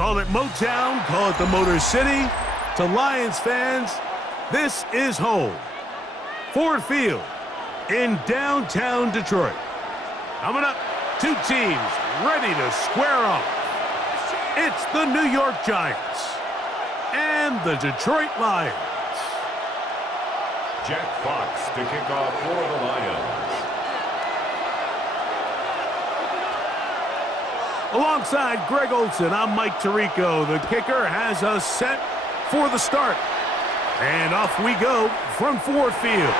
Call it Motown, call it the Motor City. To Lions fans, this is home. Ford Field in downtown Detroit. Coming up, two teams ready to square off. It's the New York Giants and the Detroit Lions. Jack Fox to kick off for the Lions. Alongside Greg Olson, I'm Mike Tirico. The kicker has us set for the start. And off we go from Ford Field.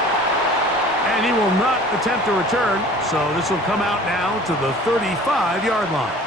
And he will not attempt to return, so this will come out now to the 35-yard line.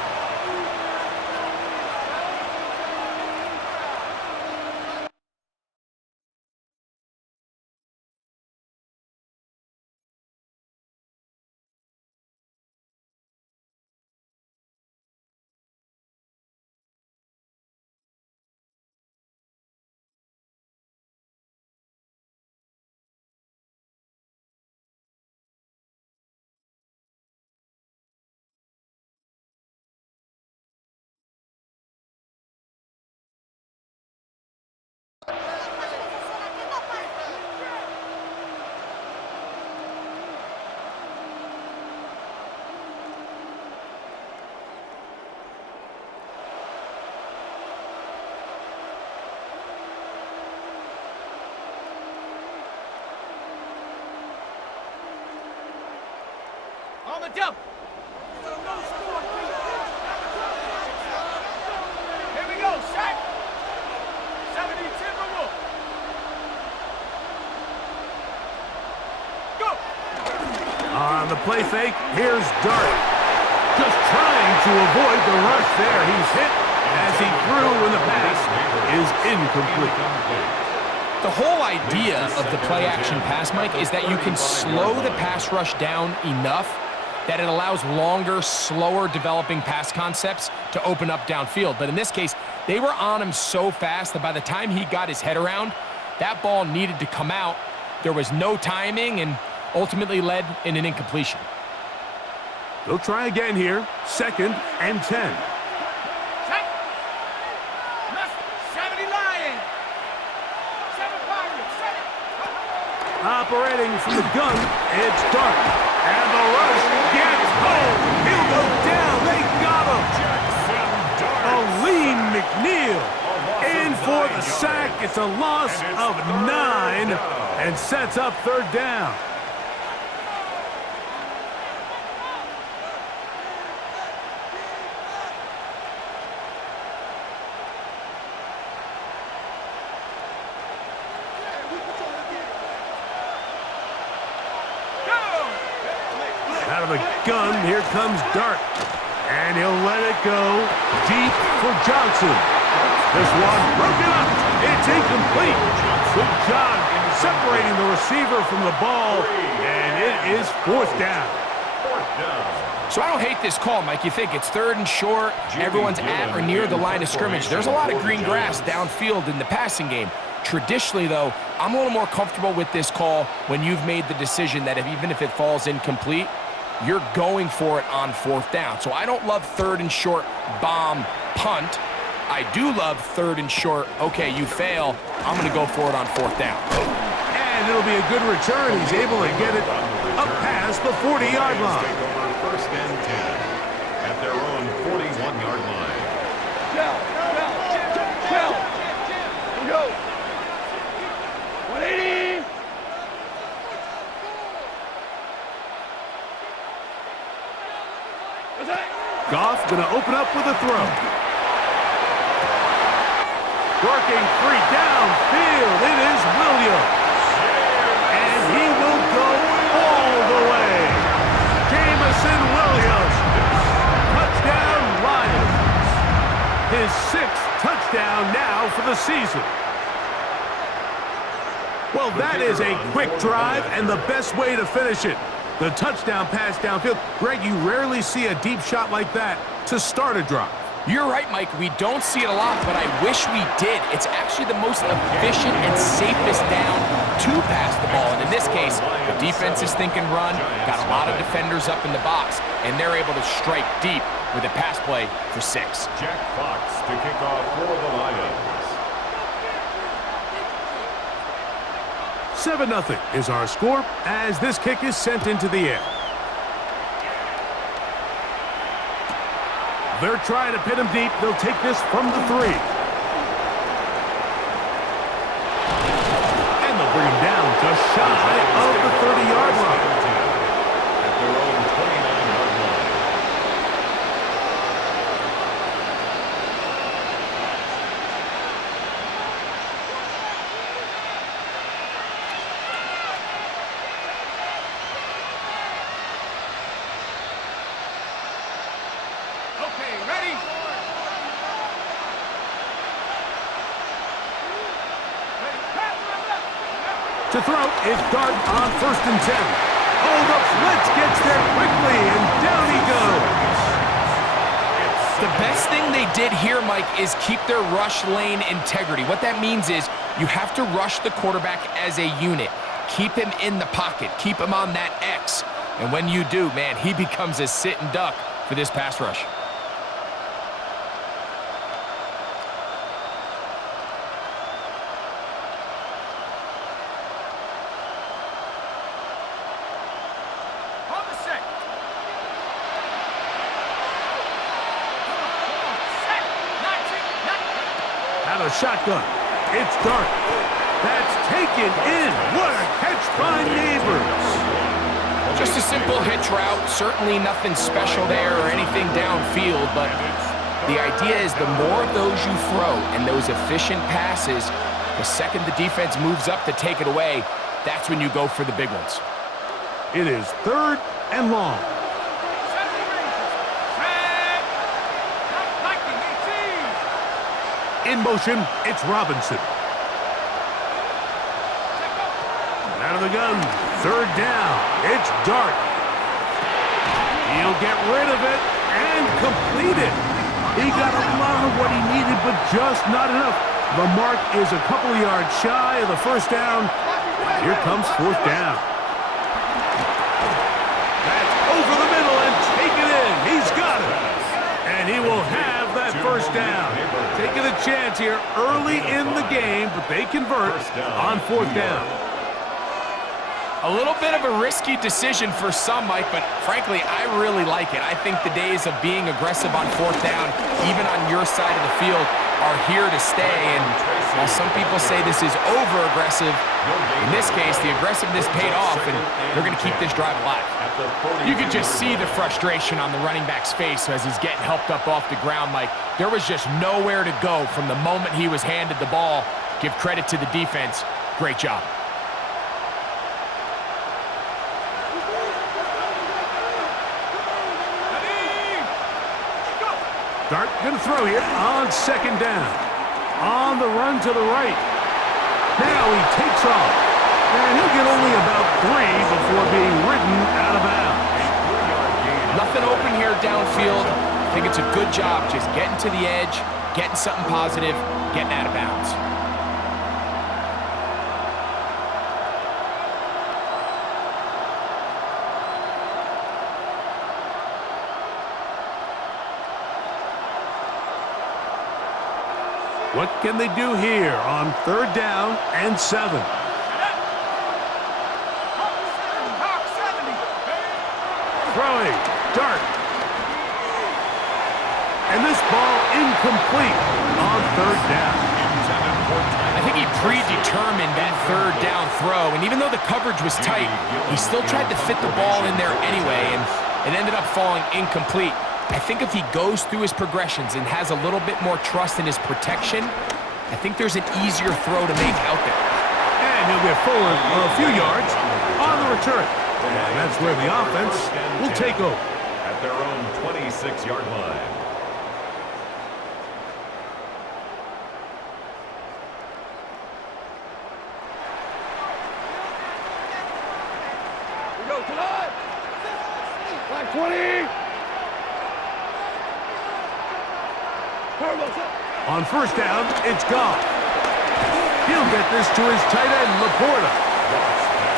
On the jump. Here we go, Shaq. 70 Timberwolf. Go. On the play fake, here's Dart. Just trying to avoid the rush there. He's hit as he threw when the pass is incomplete. The whole idea of the play-action pass, Mike, is that you can slow the pass rush down enough that it allows longer, slower developing pass concepts to open up downfield. But in this case, they were on him so fast that by the time he got his head around, that ball needed to come out. There was no timing and ultimately led in an incompletion. They'll try again here. 2nd and 10. Check. 70 Lions. 7 Pirates. 7. Operating from the gun, it's Dart. And the rush gets home. He'll go down. They got him. Aleem McNeil in for the sack. It's a loss of 9 and sets up 3rd down. Out of the gun, here comes Dart. And he'll let it go deep for Johnson. This one broken up. It's incomplete. Good job separating the receiver from the ball. And it is 4th down. So I don't hate this call, Mike. You think it's 3rd and short, everyone's at or near the line of scrimmage. There's a lot of green grass downfield in the passing game. Traditionally, though, I'm a little more comfortable with this call when you've made the decision that even if it falls incomplete, you're going for it on 4th down. So I don't love 3rd and short bomb punt. I do love 3rd and short, okay, you fail, I'm going to go for it on 4th down. And it'll be a good return. He's able to get it up past the 40-yard line. Take over 1st and 10 at their own 41-yard line. Go. 180. Goff going to open up with a throw. Working free downfield. It is Williams. And he will go all the way. Jamison Williams. Touchdown Lions. His 6th touchdown now for the season. Well, that is a quick drive and the best way to finish it. The touchdown pass downfield. Greg, you rarely see a deep shot like that to start a drive. You're right, Mike. We don't see it a lot, but I wish we did. It's actually the most efficient and safest down to pass the ball. And in this case, the defense is thinking run, got a lot of defenders up in the box, and they're able to strike deep. with a pass play for 6. Jack Fox to kick off for the Lions. 7-0 is our score as this kick is sent into the air. They're trying to pin him deep. They'll take this from the 3. And they'll bring him down just shy of the 30-yard line. At their own 29-yard line. Okay, ready? To throw is Dart on 1st and 10. Oh, the blitz gets there quickly, and down he goes. The best thing they did here, Mike, is keep their rush lane integrity. What that means is you have to rush the quarterback as a unit. Keep him in the pocket. Keep him on that X. And when you do, man, he becomes a sitting duck for this pass rush. Hold the set. Out of shotgun. It's Dart. That's taken in. What a catch by Neighbors. Just a simple hitch route. Certainly nothing special there or anything downfield, but the idea is the more of those you throw and those efficient passes, the second the defense moves up to take it away, that's when you go for the big ones. It is 3rd and long. In motion, it's Robinson. Out of the gun, 3rd down. It's Dart. He'll get rid of it and complete it. He got a lot of what he needed, but just not enough. The mark is a couple of yards shy of the 1st down. Here comes 4th down. That's over the middle and taken in. He's got it. And he will have that 1st down. Taking a chance here early in the game, but they convert on 4th down. A little bit of a risky decision for some, Mike, but frankly, I really like it. I think the days of being aggressive on 4th down, even on your side of the field, are here to stay. And while some people say this is over-aggressive, in this case, the aggressiveness paid off, and they're going to keep this drive alive. You could just see the frustration on the running back's face as he's getting helped up off the ground, Mike. There was just nowhere to go from the moment he was handed the ball. Give credit to the defense. Great job. Dart going to throw here on 2nd down. On the run to the right. Now he takes off. And he'll get only about 3 before being ridden out of bounds. Nothing open here downfield. I think it's a good job just getting to the edge, getting something positive, getting out of bounds. What can they do here on 3rd down and 7? Throwing, Dart. And this ball incomplete on 3rd down. I think he predetermined that 3rd down throw, and even though the coverage was tight, he still tried to fit the ball in there anyway, and it ended up falling incomplete. I think if he goes through his progressions and has a little bit more trust in his protection, I think there's an easier throw to make out there. And he'll get forward a few yards on the return. And that's where the offense will take over. At their own 26-yard line. We go tonight. Black 20. On 1st down, it's Goff. He'll get this to his tight end, Laporta.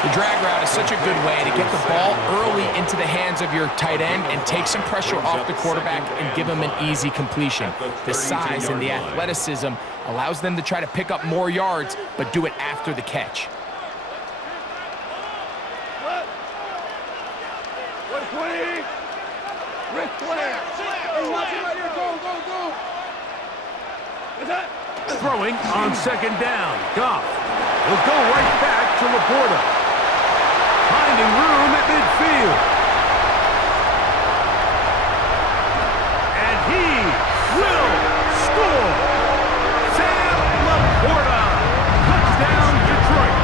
The drag route is such a good way to get the ball early into the hands of your tight end and take some pressure off the quarterback and give him an easy completion. The size and the athleticism allows them to try to pick up more yards, but do it after the catch. Throwing on second down. Goff will go right back to Laporta. Finding room at midfield. And he will score. Sam Laporta. Touchdown, Detroit.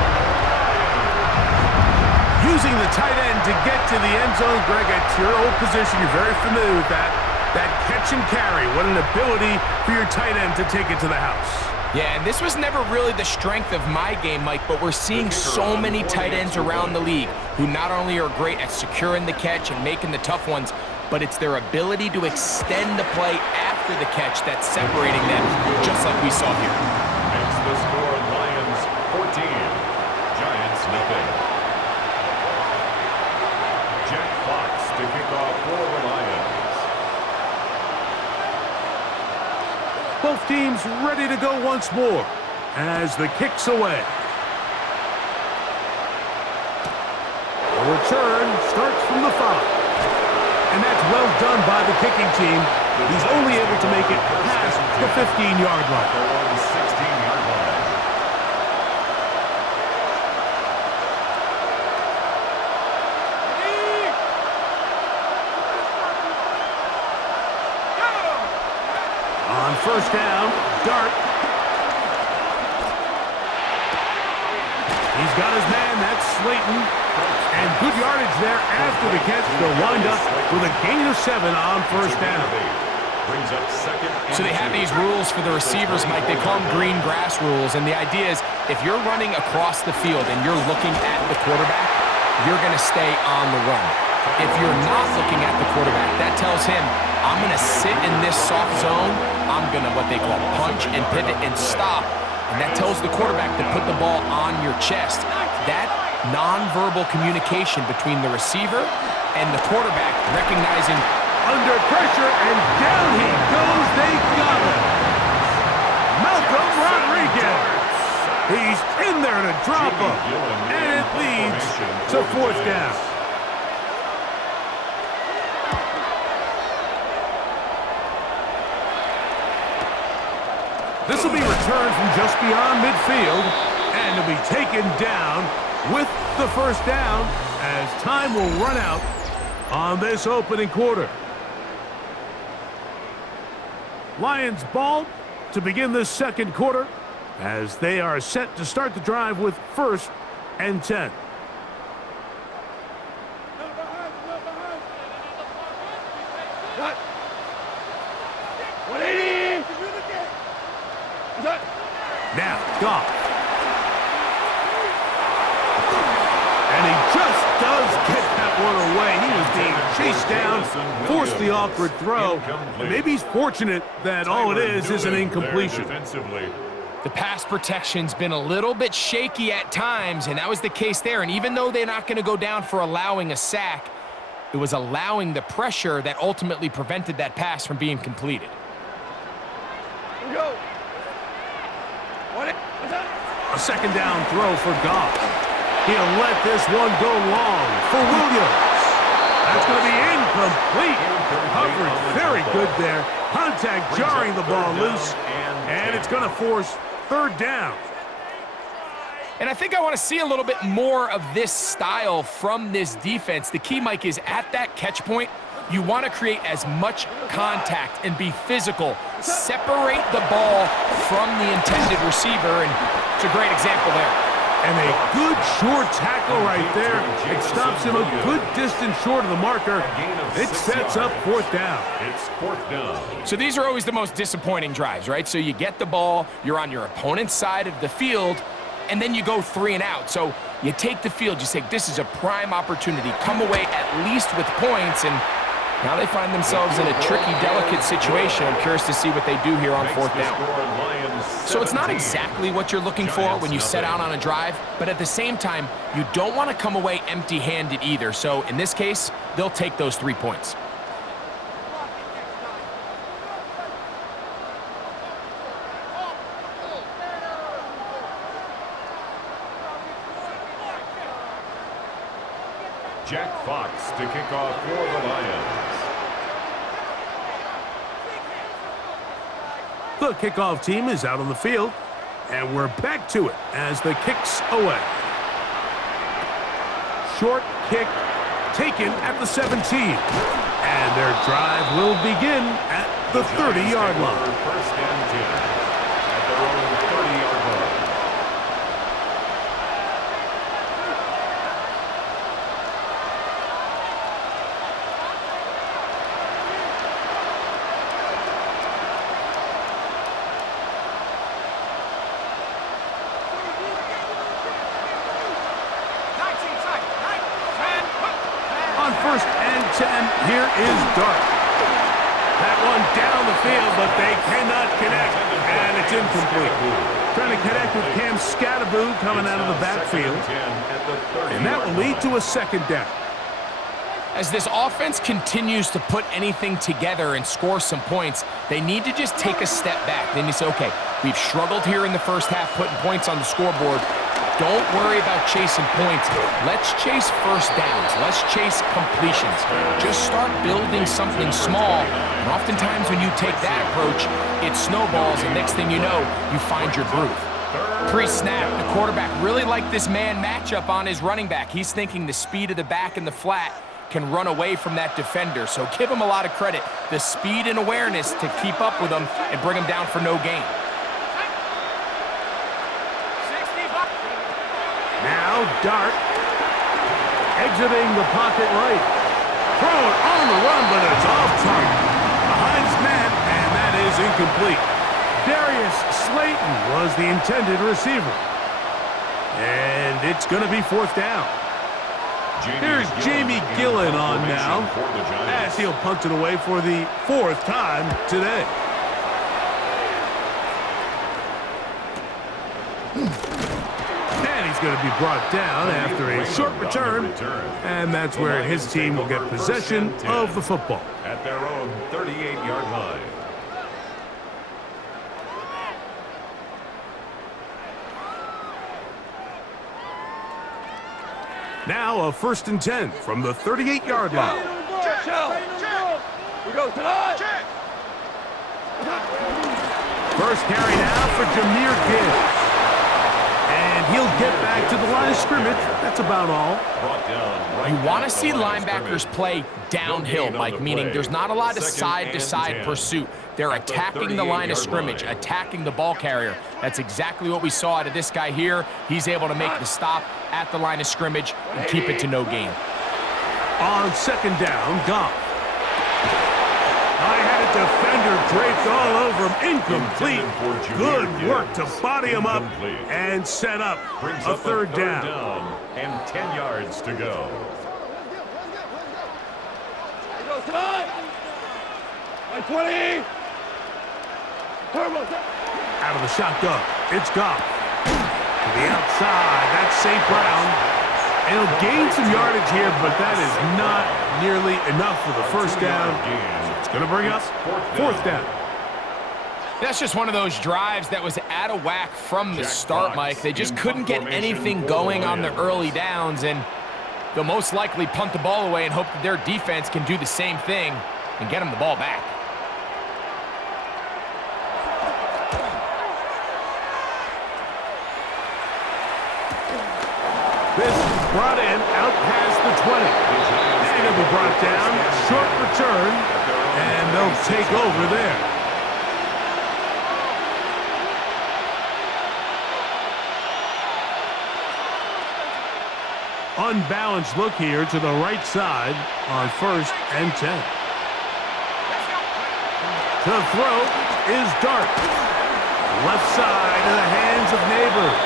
Using the tight end to get to the end zone, Greg, at your old position, you're very familiar with that. That catch and carry, what an ability for your tight end to take it to the house. Yeah, and this was never really the strength of my game, Mike, but we're seeing so many tight ends around the league who not only are great at securing the catch and making the tough ones, but it's their ability to extend the play after the catch that's separating them, just like we saw here. It's the score, Lions 14, Giants nothing. Jack Fox to kick off for the Lions. Both teams ready to go once more as the kick's away. The return starts from the 5. And that's well done by the kicking team. He's only able to make it past the 15-yard line. The 16-yard line. On first down, Dart. He's got his man, that's Slayton. And good yardage there after the catch. They'll wind up with a gain of 7 on first down. Brings up second. So they have these rules for the receivers, Mike. They call them green grass rules. And the idea is if you're running across the field and you're looking at the quarterback, you're going to stay on the run. If you're not looking at the quarterback, that tells him, I'm going to sit in this soft zone. I'm going to what they call punch and pivot and stop. And that tells the quarterback to put the ball on your chest. That nonverbal communication between the receiver and the quarterback, recognizing under pressure, and down he goes. They got him. Malcolm Rodriguez. He's in there to drop him. And it leads to fourth down. This will be returned from just beyond midfield, and it'll be taken down with the first down as time will run out on this opening quarter. Lions ball to begin this second quarter as they are set to start the drive with 1st and 10. Now, Goff. And he just does get that one away. He was being chased down, forced the awkward throw. And maybe he's fortunate that all it is an incompletion. The pass protection's been a little bit shaky at times, and that was the case there. And even though they're not going to go down for allowing a sack, it was allowing the pressure that ultimately prevented that pass from being completed. Here we go. A second down throw for Goff. He'll let this one go long for Williams. That's going to be incomplete. Coverage very good there. Contact jarring the ball loose. And it's going to force 3rd down. And I think I want to see a little bit more of this style from this defense. The key, Mike, is at that catch point, you want to create as much contact and be physical. Separate the ball from the intended receiver, and it's a great example there. And a good short tackle right there. It stops him a good distance short of the marker. It sets up 4th down. It's 4th down. So these are always the most disappointing drives, right? So you get the ball, you're on your opponent's side of the field, and then you go 3 and out. So you take the field, you say, this is a prime opportunity. Come away at least with points, and Now they find themselves in a tricky, delicate situation. I'm curious to see what they do here on fourth down. So it's not exactly what you're looking for when you set out on a drive, but at the same time, you don't want to come away empty-handed either. So in this case, they'll take those 3 points. Jack Fox to kick off for the Lions. The kickoff team is out on the field, and we're back to it as the kick's away. Short kick taken at the 17, and their drive will begin at the 30-yard line. First and 10 at their own 30-yard line. On first and 10, here is Dart. That one down the field, but they cannot connect, and it's incomplete. Trying to connect with Cam Scatterboo coming out of the backfield, and that will lead to a second down. As this offense continues to put anything together and score some points, they need to just take a step back. Then you say, okay, we've struggled here in the first half putting points on the scoreboard. Don't worry about chasing points. Let's chase first downs. Let's chase completions. Just start building something small. And oftentimes when you take that approach, it snowballs, and next thing you know, you find your groove. Pre-snap, the quarterback really liked this man matchup on his running back. He's thinking the speed of the back in the flat can run away from that defender. So give him a lot of credit. The speed and awareness to keep up with him and bring him down for no gain. Now Dart exiting the pocket right. Throw it on the run, but it's off target. Behind his man, and that is incomplete. Darius Slayton was the intended receiver. And it's going to be fourth down. Here's Jamie Gillen on now, as he'll punt it away for the fourth time today. And he's going to be brought down after a short return, and that's where his team will get possession of the football. At their own 38-yard line. Now a first and 10 from the 38-yard line. First carry now for Jahmyr Gibbs. And he'll get back to the line of scrimmage. That's about all. You want to see linebackers play downhill, Mike, meaning there's not a lot of side-to-side pursuit. They're attacking the line of scrimmage, attacking the ball carrier. That's exactly what we saw out of this guy here. He's able to make the stop at the line of scrimmage and keep it to no gain. On second down, Goff. I had a defender draped all over him. Incomplete. Good work to body him up and set up a third down. And 10 yards to go. Like 20. Out of the shotgun, it's Goff. To the outside, that's St. Brown. And he'll gain some yardage here, but that is not nearly enough for the first down. So it's going to bring up fourth down. That's just one of those drives that was out of whack from the start, Mike. They just couldn't get anything going on the early downs, and they'll most likely punt the ball away and hope that their defense can do the same thing and get them the ball back. This brought in out past the 20. And it'll be brought down, short return, and they'll take over there. Unbalanced look here to the right side on first and 10. The throw is Dart. Left side in the hands of Neighbors.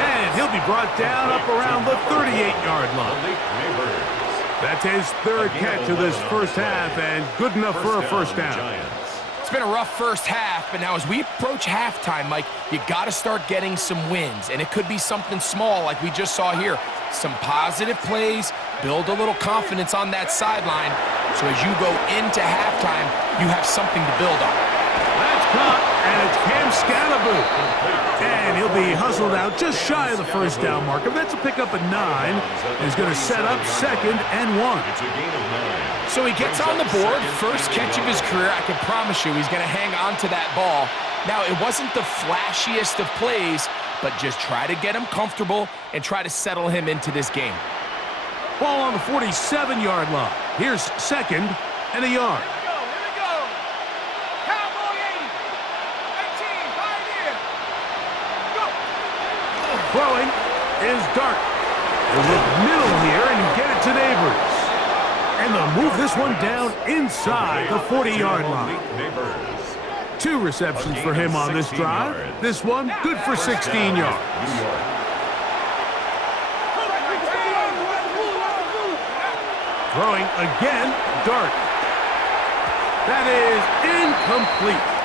And he'll be brought down up around the 38-yard line. That's his third catch of this first half, and good enough for a first down. It's been a rough first half, but now as we approach halftime, Mike, you got to start getting some wins, and it could be something small like we just saw here. Some positive plays, build a little confidence on that sideline, so as you go into halftime, you have something to build on. That's caught, and it's Cam Scalaboo. And he'll be hustled out just shy of the first down marker. That's a pickup at 9. He's going to set up 2nd and 1. So he gets on the board, first catch of his career. I can promise you he's going to hang on to that ball. Now, it wasn't the flashiest of plays, but just try to get him comfortable and try to settle him into this game. Ball on the 47-yard line. Here's 2nd and a yard. Throwing is Dart. They'll look middle here and get it to Neighbors. And they'll move this one down inside the 40-yard line. 2 receptions for him on this drive. This one good for 16 yards. Throwing again, Dart. That is incomplete.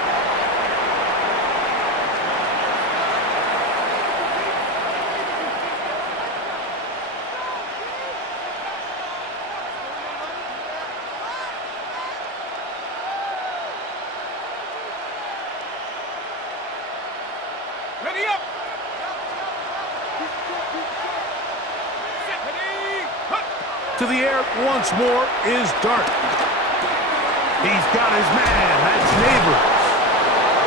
Ready up! To the air once more is Dart. He's got his man. That's Neighbors.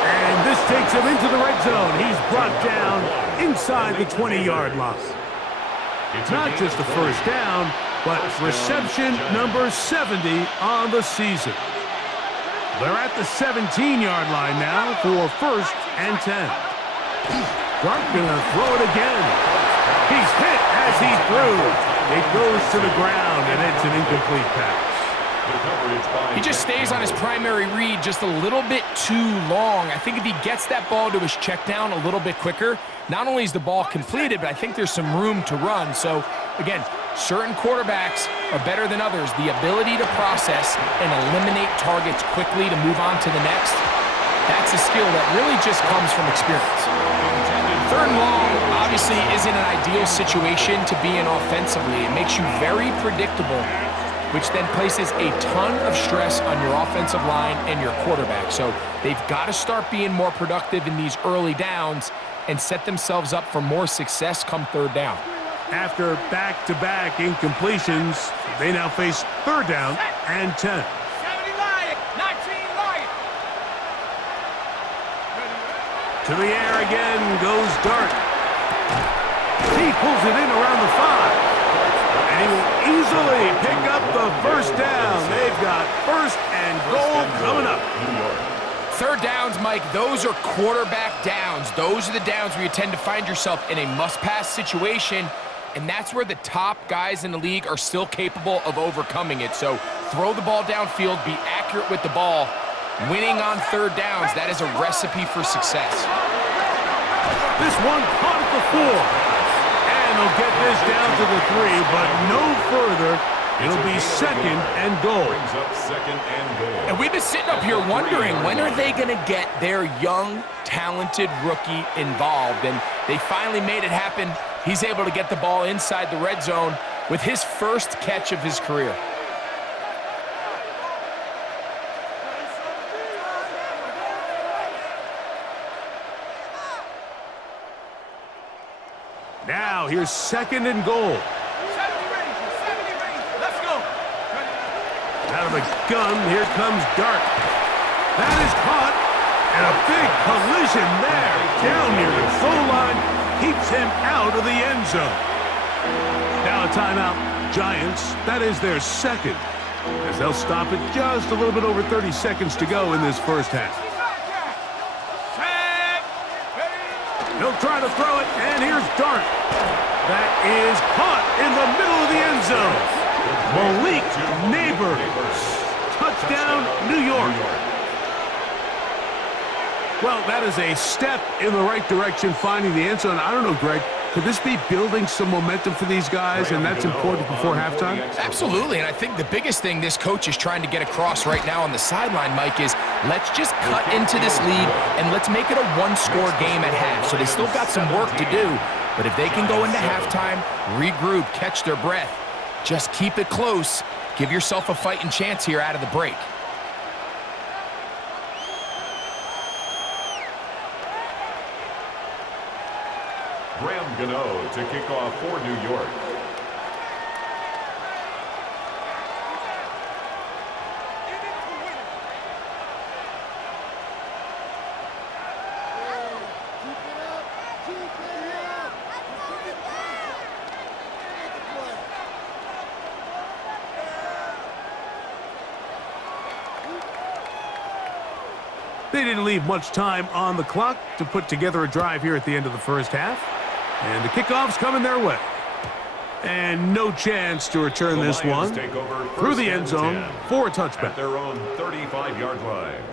And this takes him into the red zone. He's brought down inside the 20-yard line. Not just a first down, but reception number 70 on the season. They're at the 17-yard line now for 1st and 10. Dart gonna throw it again. He's hit as he threw. It goes to the ground, and it's an incomplete pass. He just stays on his primary read just a little bit too long. I think if he gets that ball to his check down a little bit quicker, not only is the ball completed, but I think there's some room to run. So, again, certain quarterbacks are better than others. The ability to process and eliminate targets quickly to move on to the next, that's a skill that really just comes from experience. 3rd and long obviously isn't an ideal situation to be in offensively. It makes you very predictable, which then places a ton of stress on your offensive line and your quarterback. So they've got to start being more productive in these early downs and set themselves up for more success come 3rd down. After back-to-back incompletions, they now face 3rd down and 10. To the air again goes Dart. He pulls it in around the 5. And he will easily pick up the first down. They've got 1st and goal coming up. 3rd downs, Mike, those are quarterback downs. Those are the downs where you tend to find yourself in a must-pass situation, and that's where the top guys in the league are still capable of overcoming it. So throw the ball downfield, be accurate with the ball. Winning on 3rd downs, that is a recipe for success. This one caught at the 4. And they'll get this down to the 3, but no further. It'll be 2nd and goal. And we've been sitting up here wondering, when are they going to get their young, talented rookie involved? And they finally made it happen. He's able to get the ball inside the red zone with his first catch of his career. Now, here's 2nd and goal. 70 range, let's go. Out of the gun, here comes Dart. That is caught, and a big collision there. Down near the goal line, keeps him out of the end zone. Now a timeout, Giants. That is their 2nd, as they'll stop it just a little bit over 30 seconds to go in this first half. He'll try to throw it, and here's Dart. That is caught in the middle of the end zone. Malik Neighbors. Touchdown, New York. Well, that is a step in the right direction, finding the end zone. I don't know, Greg, Could this be building some momentum for these guys, and that's important before halftime? Absolutely, and I think the biggest thing this coach is trying to get across right now on the sideline, Mike, is let's just cut into this lead and let's make it a one-score game at half. So they still got some work to do, but if they can go into halftime, regroup, catch their breath, just keep it close, give yourself a fighting chance here out of the break. Gano to kick off for New York. They didn't leave much time on the clock to put together a drive here at the end of the first half. And the kickoff's coming their way. And no chance to return this one through the end zone for a touchback. At their own 35-yard line.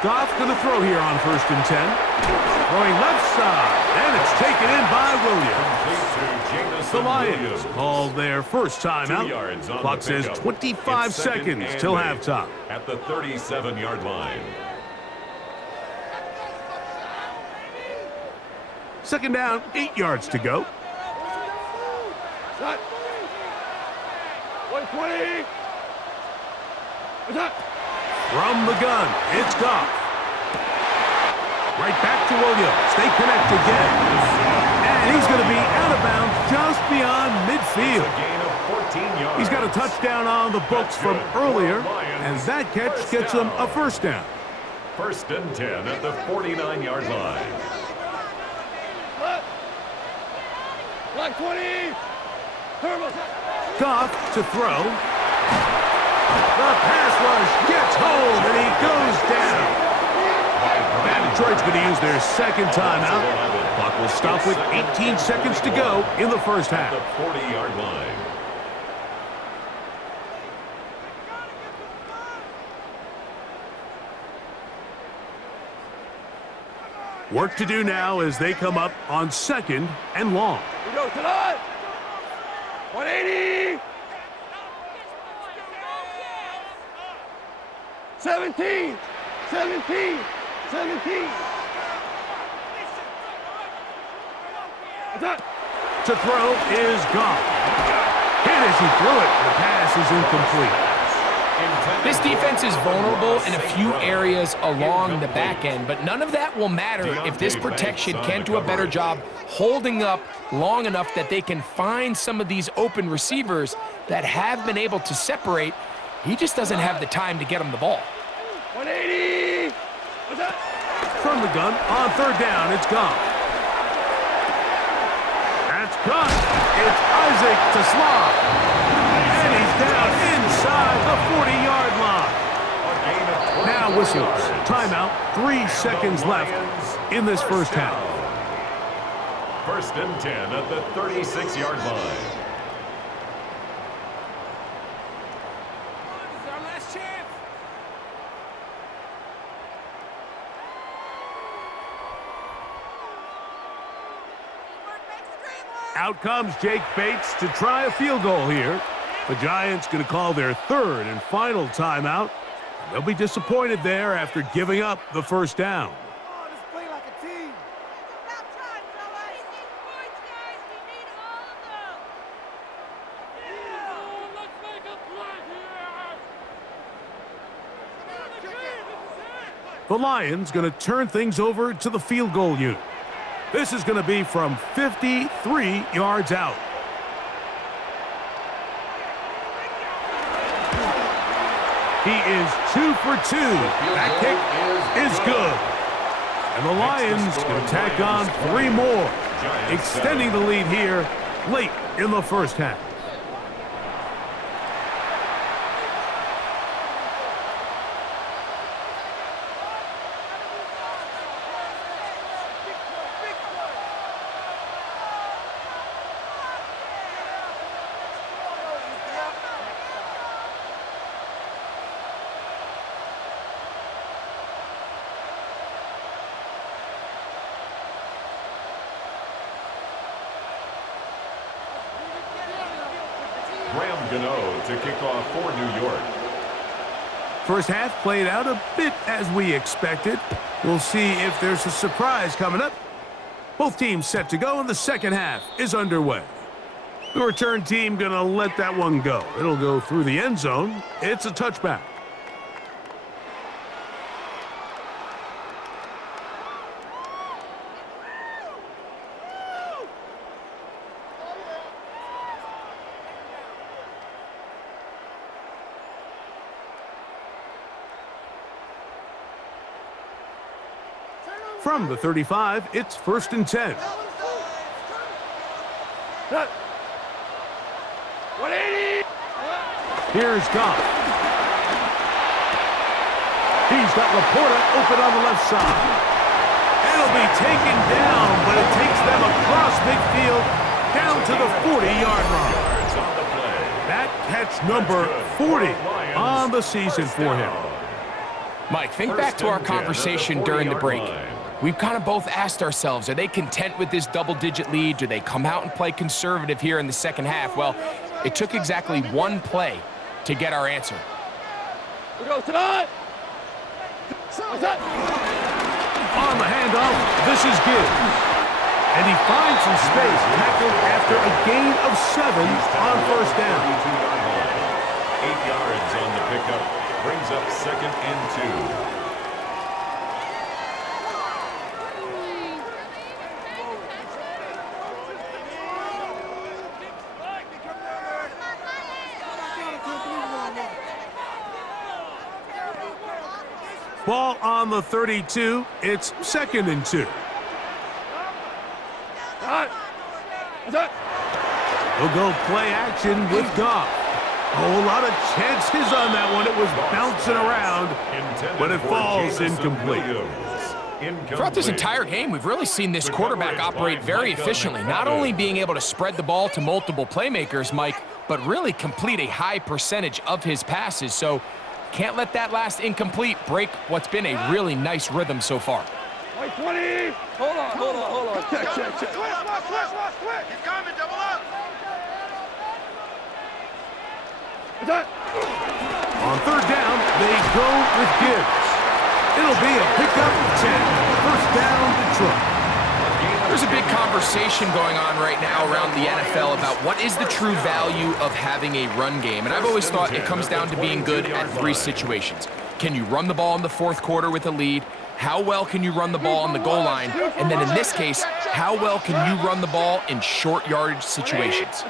Goff going to throw here on 1st and 10. Throwing left side, and it's taken in by Williams. The Lions called their first timeout. Clock says 25 seconds till halftime. At the 37-yard line. 2nd down, 8 yards to go. From the gun, it's Goff. Right back to Williams. They connect again. And he's going to be out of bounds just beyond midfield. Gain of 14 yards. He's got a touchdown on the books from earlier, and that catch gets him a first down. 1st and 10 at the 49-yard line. Black 20. Goff to throw. The pass rush gets home, and he goes down. And Detroit's going to use their 2nd timeout. Clock will stop with 18 seconds to go in the first half. The 40-yard line. Work to do now as they come up on 2nd and long. We go tonight. 180. 17. 17. 17. To throw is Goff. Hit as he threw it. The pass is incomplete. This defense is vulnerable in a few areas along the back end, but none of that will matter if this protection can't do a better job holding up long enough that they can find some of these open receivers that have been able to separate. He just doesn't have the time to get him the ball. 180. From the gun on 3rd down, it's Goff. That's caught. It's Isaac to Slav. And he's down inside the 40-yard line. Now whistles. Timeout. 3 seconds left in this first half. 1st and 10 at the 36-yard line. Out comes Jake Bates to try a field goal here. The Giants going to call their 3rd and final timeout. They'll be disappointed there after giving up the first down. The Lions going to turn things over to the field goal unit. This is going to be from 53 yards out. He is 2 for 2. That kick is good. And the Lions can tack on 3 more, extending the lead here late in the first half. To kick off for New York. First half played out a bit as we expected. We'll see if there's a surprise coming up. Both teams set to go, and the second half is underway. The return team going to let that one go. It'll go through the end zone. It's a touchback. From the 35, it's 1st and 10. Here's Goff. He's got Laporta open on the left side. It'll be taken down, but it takes them across midfield down to the 40-yard line. That catch number 40 on the season for him. Mike, think back to our conversation during the break. We've kind of both asked ourselves, are they content with this double-digit lead? Do they come out and play conservative here in the second half? Well, it took exactly one play to get our answer. We go tonight. On the handoff, this is Gibbs. And he finds some space, tackled after a gain of 7 on first down. 8 yards on the pickup, brings up 2nd and 2. Ball on the 32. It's 2nd and 2. He'll go play action with Goff. A whole lot of chances on that one. It was bouncing around, but it falls incomplete. Throughout this entire game, we've really seen this quarterback operate very efficiently, not only being able to spread the ball to multiple playmakers, Mike, but really complete a high percentage of his passes. So can't let that last incomplete break what's been a really nice rhythm so far. Wait, 20. Hold on. Check. Switch. He's coming, double up. On 3rd down, they go with Gibbs. It'll be a pickup of 10. 1st down, Detroit. There's a big conversation going on right now around the NFL about what is the true value of having a run game. And I've always thought it comes down to being good at 3 situations. Can you run the ball in the 4th quarter with a lead? How well can you run the ball on the goal line? And then in this case, how well can you run the ball in short yardage situations?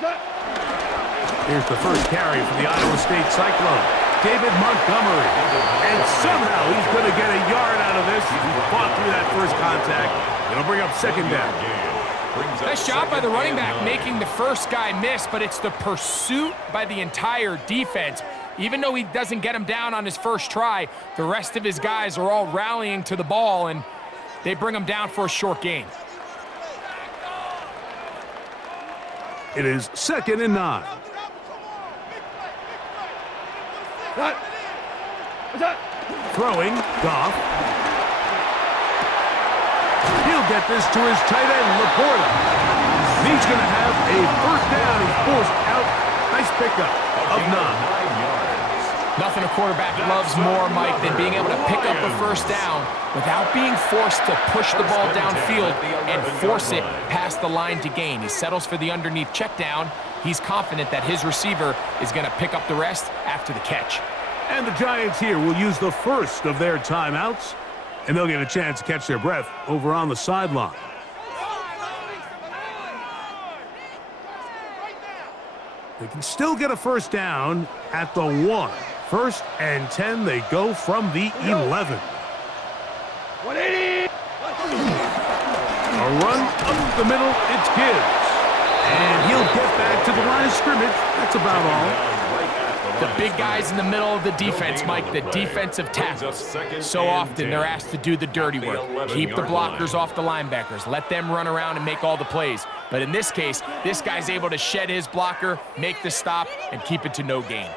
Here's the first carry for the Iowa State Cyclone, David Montgomery. And somehow he's going to get a yard out of this. He fought through that first contact. It'll bring up 2nd down. Nice job by the running back making the first guy miss, but it's the pursuit by the entire defense. Even though he doesn't get him down on his first try, the rest of his guys are all rallying to the ball, and they bring him down for a short gain. It is 2nd and 9. Throwing, Goff. He'll get this to his tight end, Laporta. He's going to have a 1st down. He's forced out. Nice pickup of 9. Nothing a quarterback loves more, Mike, than being able to pick up a 1st down without being forced to push the ball downfield and force it past the line to gain. He settles for the underneath check down. He's confident that his receiver is going to pick up the rest after the catch. And the Giants here will use the first of their timeouts, and they'll get a chance to catch their breath over on the sideline. They can still get a 1st down at the 1. First and 10, they go from the 11. 180! A run up the middle, it's Gibbs. And he'll get back to the line of scrimmage. That's about all. The big guys in the middle of the defense, Mike, the defensive tackles. So often they're asked to do the dirty work. Keep the blockers off the linebackers. Let them run around and make all the plays. But in this case, this guy's able to shed his blocker, make the stop, and keep it to no gain.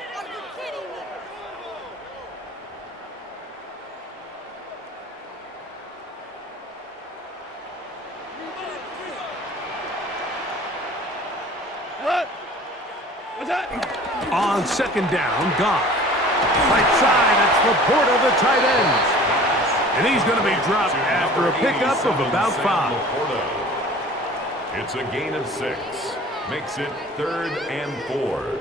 On second down, Goff. Right side, it's Laporta, the tight end. And he's going to be dropped after a pickup of about 5. It's a gain of 6. Makes it 3rd and 4.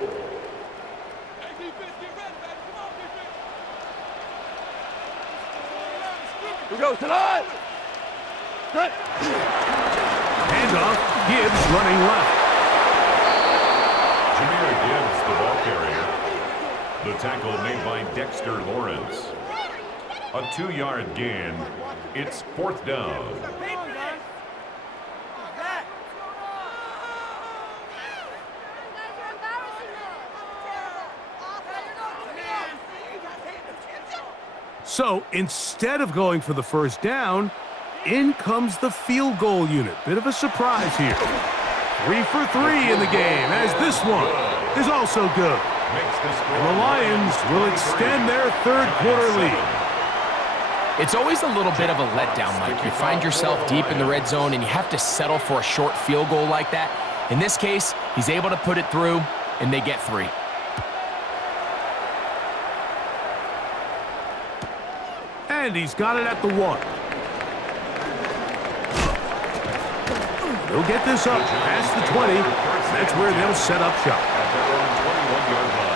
We go tonight. Handoff, Gibbs running left. Gibbs, the ball carrier. The tackle made by Dexter Lawrence. A 2-yard gain. It's 4th down. So instead of going for the first down, in comes the field goal unit. Bit of a surprise here. 3 for 3 in the game, as this one is also good. And the Lions will extend their 3rd quarter lead. It's always a little bit of a letdown, Mike. You find yourself deep in the red zone and you have to settle for a short field goal like that. In this case, he's able to put it through, and they get 3. And he's got it at the 1. They'll get this up past the 20. That's where they'll set up shop. At their own 21-yard line.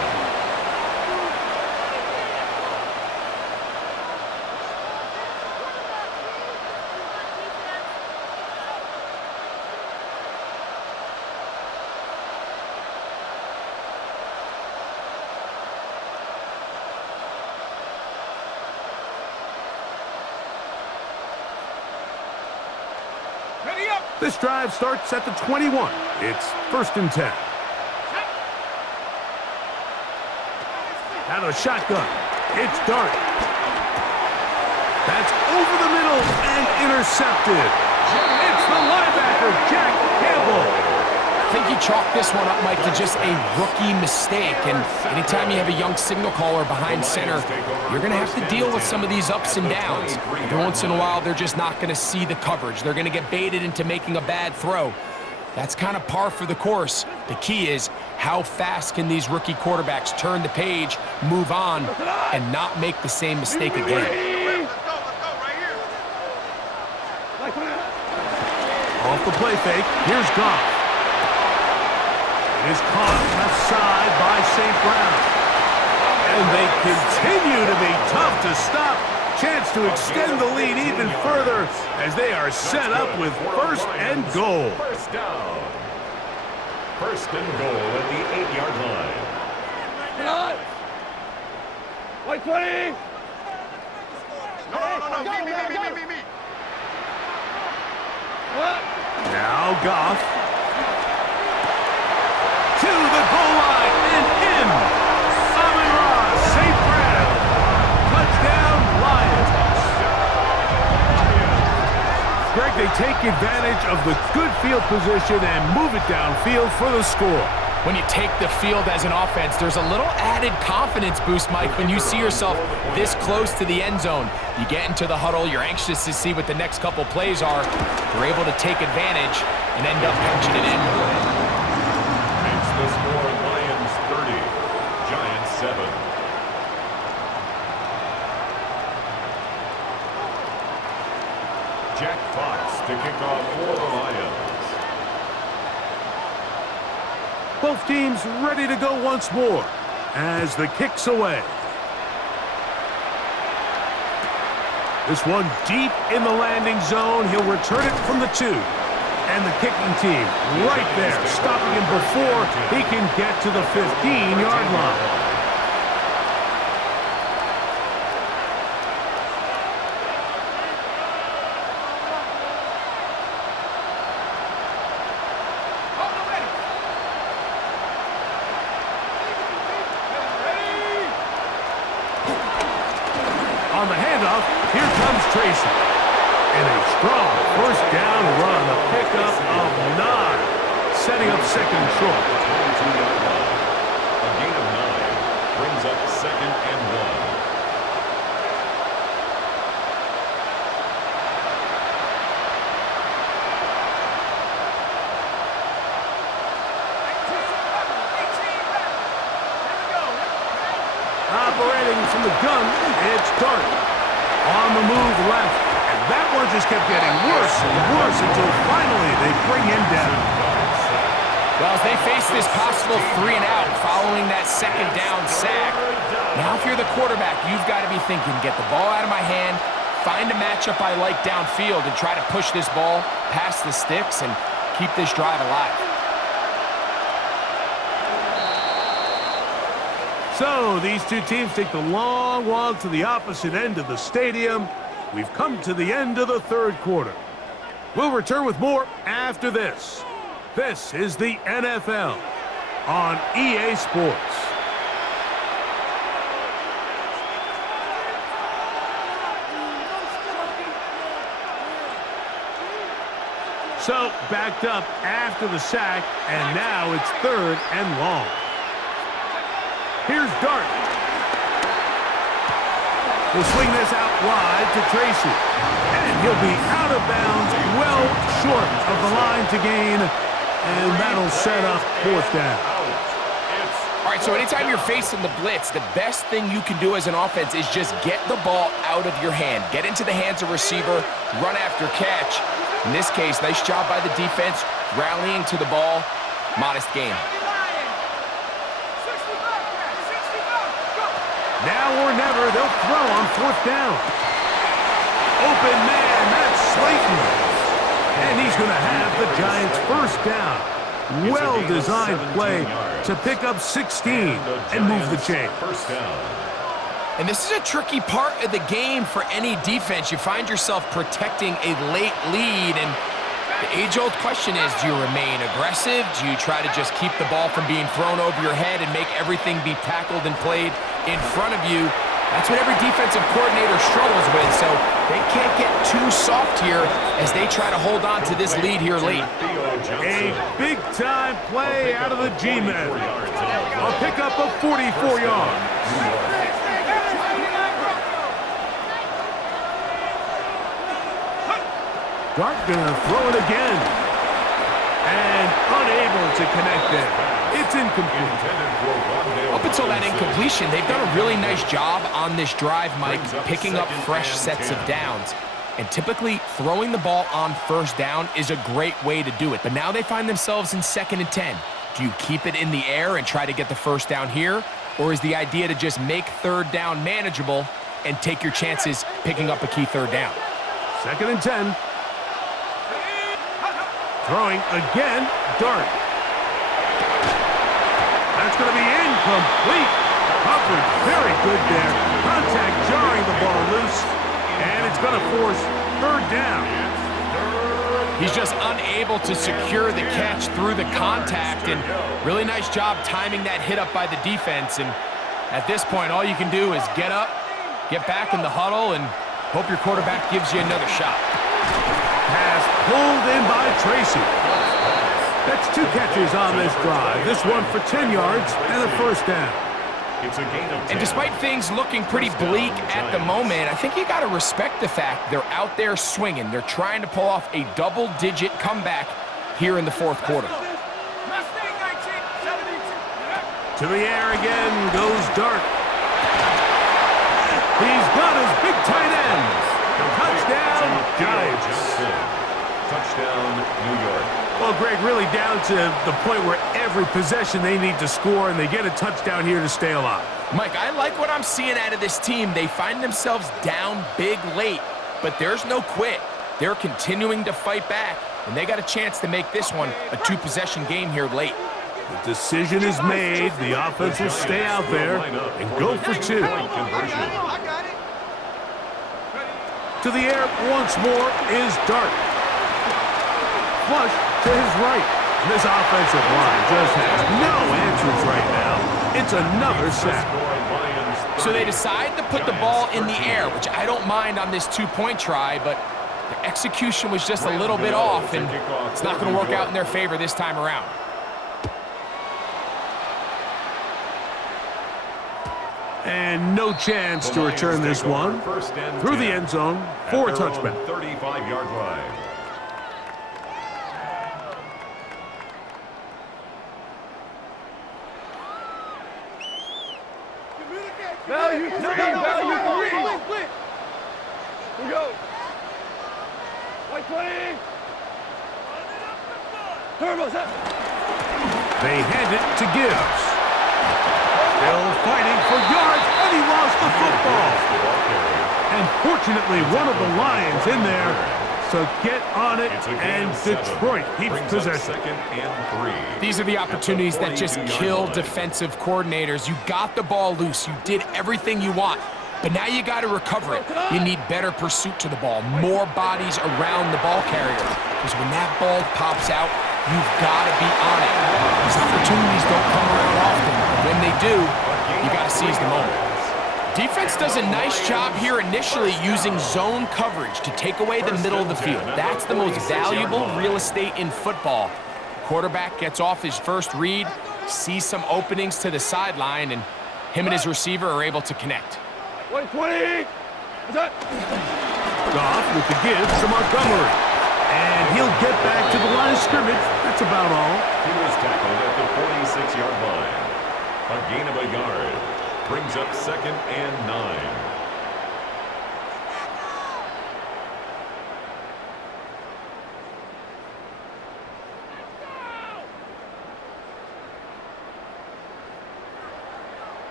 This drive starts at the 21. It's 1st and 10. Out of the shotgun. It's Dart. That's over the middle and intercepted. It's the linebacker, Jack Campbell. I think you chalk this one up, Mike, to just a rookie mistake. And anytime you have a young signal caller behind center, you're going to have to deal with some of these ups and downs. Every once in a while, they're just not going to see the coverage. They're going to get baited into making a bad throw. That's kind of par for the course. The key is how fast can these rookie quarterbacks turn the page, move on, and not make the same mistake again. Off the play fake, here's Goff. Is caught left side by St. Brown. And they continue to be tough to stop. Chance to extend the lead even further as they are set up with 1st and goal. 1st down. 1st and goal at the 8-yard line. White 20. No, me. Now Goff. To the goal line and in. Amon-Ra, St. Brown. Touchdown, Lions. Greg, they take advantage of the good field position and move it downfield for the score. When you take the field as an offense, there's a little added confidence boost, Mike, when you see yourself this close to the end zone. You get into the huddle, you're anxious to see what the next couple plays are. You're able to take advantage and end up punching it in. Makes the score Lions 30, Giants 7. Jack Fox to kick off for the Lions. Both teams ready to go once more as the kick's away. This one deep in the landing zone. He'll return it from the 2. And the kicking team right there, stopping him before he can get to the 15-yard line. strong first down run, a pickup of 9, setting up second and short. 22-yard line. A gain of 9 brings up second and 1. Operating from the gun, it's Dart. On the move left. And that one just kept getting worse and worse until finally they bring him down. Well, as they face this possible 3-and-out following that second down sack, now if you're the quarterback, you've got to be thinking, get the ball out of my hand, find a matchup I like downfield, and try to push this ball past the sticks and keep this drive alive. So these two teams take the long walk to the opposite end of the stadium. We've come to the end of the third quarter. We'll return with more after this. This is the NFL on EA Sports. So backed up after the sack, and now it's third and long. Here's Dart. He'll swing this out wide to Tracy. And he'll be out of bounds, well short of the line to gain. And that'll set up fourth down. All right, so anytime you're facing the blitz, the best thing you can do as an offense is just get the ball out of your hand. Get into the hands of receiver, run after catch. In this case, nice job by the defense, rallying to the ball. Modest gain. Now or never, they'll throw on fourth down. Open man, that's Slayton. And he's going to have the Giants' first down. Well-designed play to pick up 16 and move the chain. First down. And this is a tricky part of the game for any defense. You find yourself protecting a late lead, and the age-old question is, do you remain aggressive? Do you try to just keep the ball from being thrown over your head and make everything be tackled and played in front of you? That's what every defensive coordinator struggles with, so they can't get too soft here as they try to hold on to this lead here late. A big-time play out of the G-men. A pickup of 44 yards. Dart gonna throw it again. And unable to connect there. It's incomplete. Up until that incompletion, they've done a really nice job on this drive, Mike, picking up fresh sets of downs. And typically, throwing the ball on first down is a great way to do it. But now they find themselves in 2nd and 10. Do you keep it in the air and try to get the first down here? Or is the idea to just make third down manageable and take your chances picking up a key third down? 2nd and 10. Throwing again, Dart. That's going to be incomplete. Coverage very good there. Contact jarring the ball loose. And it's going to force third down. He's just unable to secure the catch through the contact, and really nice job timing that hit up by the defense. And at this point, all you can do is get up, get back in the huddle, and hope your quarterback gives you another shot. Pass pulled in by Tracy. That's 2 catches on this drive. This one for 10 yards and a first down. It's a gain of 10. And despite things looking pretty bleak at the moment, I think you got to respect the fact they're out there swinging. They're trying to pull off a double-digit comeback here in the fourth quarter. To the air again goes Dart. He's got his big tight ends. Touchdown, Giants. Touchdown, New York. Well, Greg, really down to the point where every possession they need to score, and they get a touchdown here to stay alive. Mike, I like what I'm seeing out of this team. They find themselves down big late, but there's no quit. They're continuing to fight back, and they got a chance to make this one a 2-possession game here late. The decision is made. The offense will stay out there and go for 2. To the air once more is Dart. Flush to his right. And this offensive line just has no answers right now. It's another sack. So they decide to put the ball in the air, which I don't mind on this 2-point try, but The execution was just a little bit off, and it's not going to work out in their favor this time around. And no chance to return this one through the end zone for a touchback. 35-yard line. Value, value, here we go. White 20. Turbo set. They hand it to Gibbs. Still fighting for yards, and he lost the football. And fortunately, one of the Lions in there to get on it, and Detroit keeps possession. These are the opportunities that just kill defensive coordinators. You got the ball loose. You did everything you want. But now you got to recover it. You need better pursuit to the ball, more bodies around the ball carrier. Because when that ball pops out, you've got to be on it. These opportunities don't come around often. But when they do, you got to seize the moment. Defense does a nice job here initially using zone coverage to take away the middle of the field. That's the most valuable real estate in football. Quarterback gets off his first read, sees some openings to the sideline, and him and his receiver are able to connect. 20. Goff with the give to Montgomery. And he'll get back to the line of scrimmage. That's about all. He was tackled at the 46-yard line. A gain of a yard. Brings up 2nd and 9.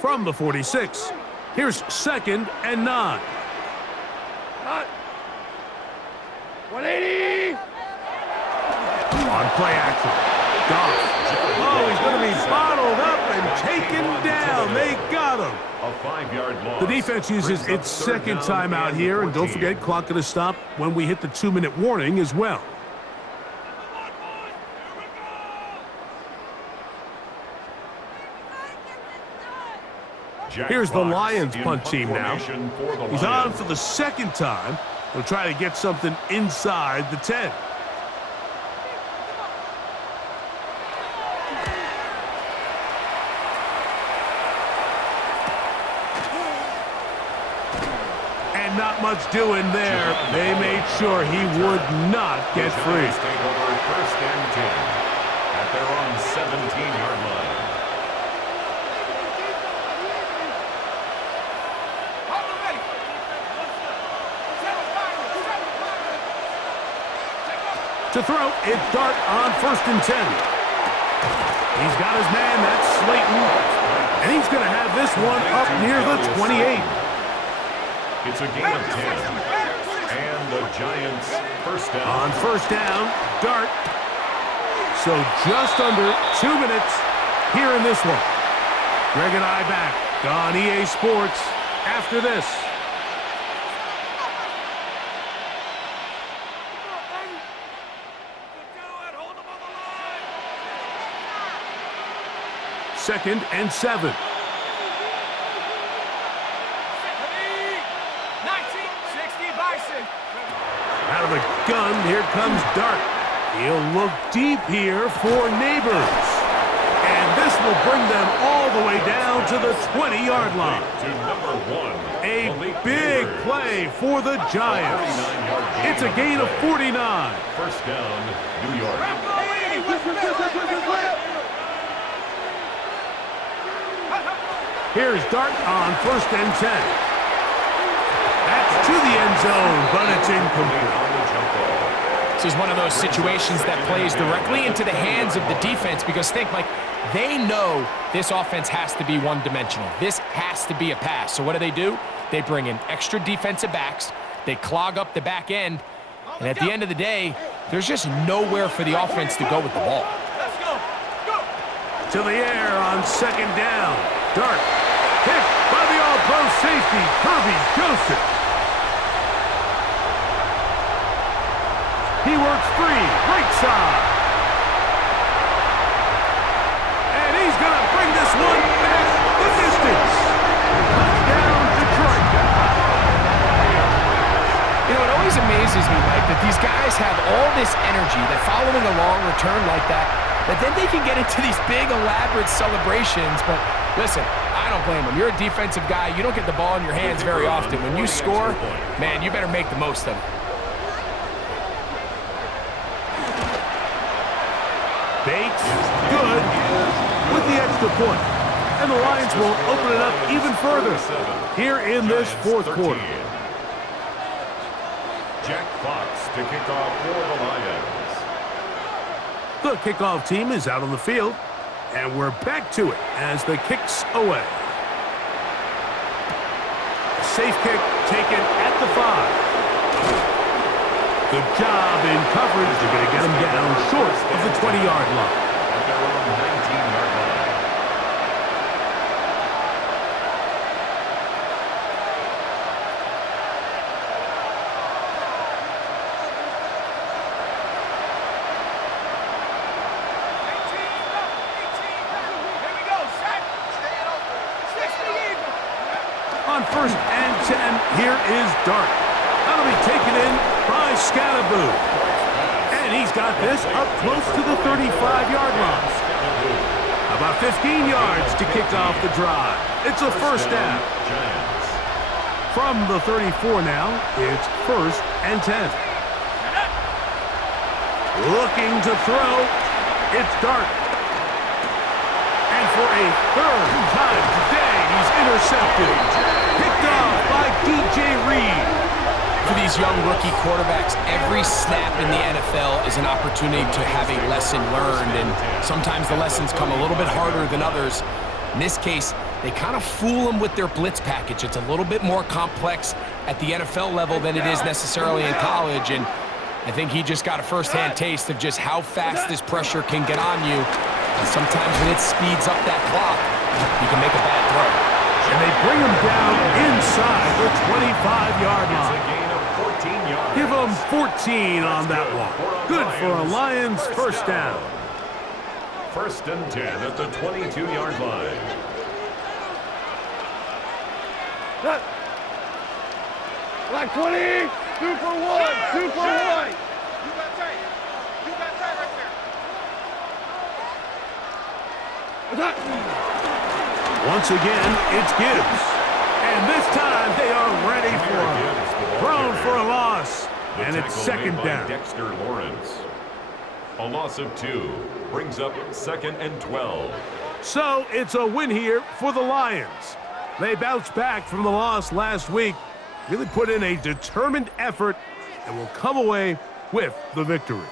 From the 46, here's 2nd and 9. 180. On play action. Goff. Oh, he's going to be bottled up and taken down. They got him. A 5-yard loss. The defense uses its second timeout here, and don't forget, clock going to stop when we hit the 2-minute warning as well. Here's the Lions punt team now. He's on for the second time. He'll try to get something inside the 10. And not much doing there. They made sure he would not get free. Take over 1st and 10 at their own 17-yard line. To throw, it's Dart on 1st and 10. He's got his man, that's Slayton. And he's going to have this one up near the 28. It's a gain of 10. And the Giants first down. On 1st down, Dart. So just under 2 minutes here in this one. Greg and I back on EA Sports after this. Second and 7. 1960 Bison. Out of the gun, here comes Dart. He'll look deep here for Neighbors. And this will bring them all the way down to the 20-yard line. To number 1. A big play for the Giants. It's a gain of 49. First down, New York. Here's Dart on 1st and 10. That's to the end zone, but it's incomplete. This is one of those situations that plays directly into the hands of the defense because think, Mike, they know this offense has to be one-dimensional. This has to be a pass. So what do? They bring in extra defensive backs. They clog up the back end. And at the end of the day, there's just nowhere for the offense to go with the ball. To the air on 2nd down. Dart hit by the all-pro safety, Kirby Joseph. He works free, right side. And he's going to bring this one back the distance. Touchdown, Detroit. always amazes me, Mike, that these guys have all this energy that following a long return like that then they can get into these big, elaborate celebrations. But listen, I don't blame them. You're a defensive guy. You don't get the ball in your hands very often. When you score, man, you better make the most of it. Bates, good, with the extra point. And the Lions will open it up even further here in this fourth quarter. Jack Fox to kick off for the Lions. The kickoff team is out on the field, and we're back to it as the kick's away. Safe kick taken at the 5. Good job in coverage. They're going to get him down short of the 20-yard line. At their own 19-yard line. On 1st and 10, here is Dart. That'll be taken in by Scatterboo. And he's got this up close to the 35-yard line. About 15 yards to kick off the drive. It's a first down. From the 34 now, it's 1st and 10. Looking to throw, it's Dart. And for a third time today, he's intercepted. Picked off by DJ Reed. For these young rookie quarterbacks, every snap in the NFL is an opportunity to have a lesson learned, and sometimes the lessons come a little bit harder than others. In this case, they kind of fool them with their blitz package. It's a little bit more complex at the NFL level than it is necessarily in college, and I think he just got a first-hand taste of just how fast this pressure can get on you. And sometimes when it speeds up that clock, you can make a bad throw. And they bring him down inside the 25-yard line. It's a gain of 14 yards. Give him 14 on that one. Good for a Lions first down. 1st and 10 at the 22-yard line. Black 20, 2 for 1, 2 for 1. You got tight. You got tight right there. Once again, it's Gibbs. And this time they are ready for him. Thrown for a loss. And it's second down. Dexter Lawrence. A loss of 2 brings up 2nd and 12. So it's a win here for the Lions. They bounced back from the loss last week, really put in a determined effort, and will come away with the victory.